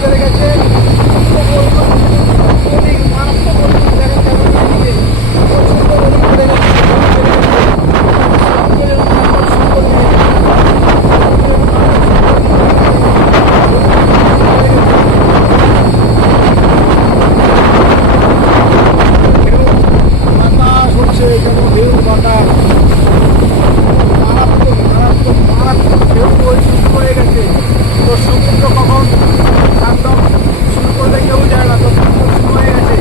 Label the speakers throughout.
Speaker 1: বেড়ে গেছে মারাত্মক বাতাস হচ্ছে যেমন ঢেউ বাতাস মারাত্মক মারাত্মক মারাত্মক ঢেউ বই শুরু হয়ে গেছে তো সমুদ্র কখন একদম শুরু করবে কেউ যায় না তো সমুদ্র শুরু হয়ে গেছে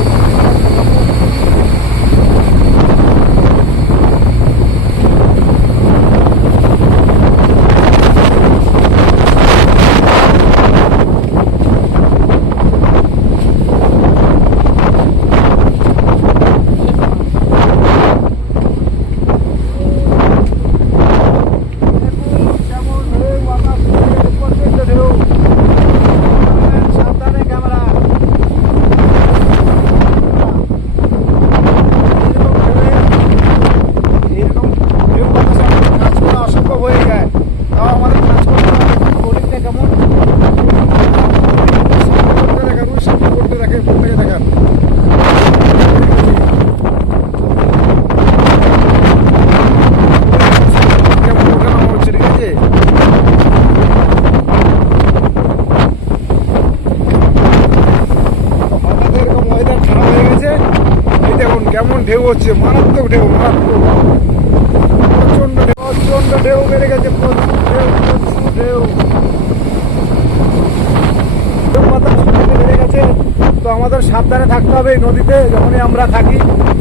Speaker 1: যেমন ঢেউ বাতাস প্রচণ্ড ঢেউ সাবধানে ক্যামেরা এরকম ঢেউ বাতাসে আমাদের কাজ করা অসম্ভব হয়ে যায় তাও আমাদের কাজ করতে হবে বোলিংটা কেমন সামনে করতে দেখেন ওই সামনে করতে দেখেন থেকে দেখেন কেমন ওঠানো হচ্ছে ঠিক আছে হঠাৎ এরকম ওয়েদার খারাপ হয়ে গেছে এই কেমন ঢেউ হচ্ছে, মারাত্মক ঢেউ, মারাত্মক। প্রচণ্ড ঢেউ প্রচণ্ড ঢেউ বেড়ে গেছে ঢেউ ঢেউ। বেড়ে গেছে, তো আমাদের সাবধানে থাকতে হবে নদীতে, যখনই আমরা থাকি,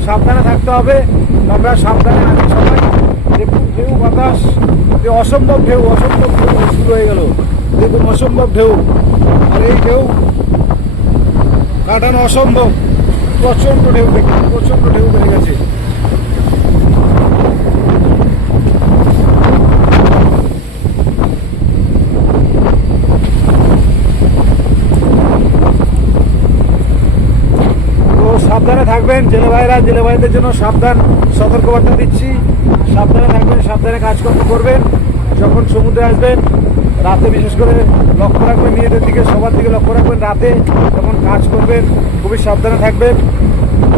Speaker 1: সাবধানে থাকতে হবে। আমরা সাবধানে আছি সবাই। দেখুন, ঢেউ, বাতাস, যে অসম্ভব ঢেউ অসম্ভব ঢেউ শুরু হয়ে গেল। দেখুন, অসম্ভব ঢেউ, আর এই ঢেউ কাটানো অসম্ভব। প্রচণ্ড ঢেউ দেখুন প্রচণ্ড ঢেউ বেড়ে গেছে। সাবধানে থাকবেন জেলে ভাইরা জেলে ভাইদের জন্য সাবধান সতর্কবার্তা দিচ্ছি। সাবধানে থাকবেন, সাবধানে কাজকর্ম করবেন। যখন সমুদ্রে আসবেন রাতে বিশেষ করে লক্ষ্য রাখবেন, নিজেদের দিকে, সবার দিকে লক্ষ্য রাখবেন। রাতে যখন কাজ করবেন, খুবই সাবধানে থাকবেন।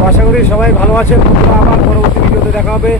Speaker 1: আশা করি সবাই ভালো আছেন। আবার পরবর্তী ভিডিওতে দেখা হবে।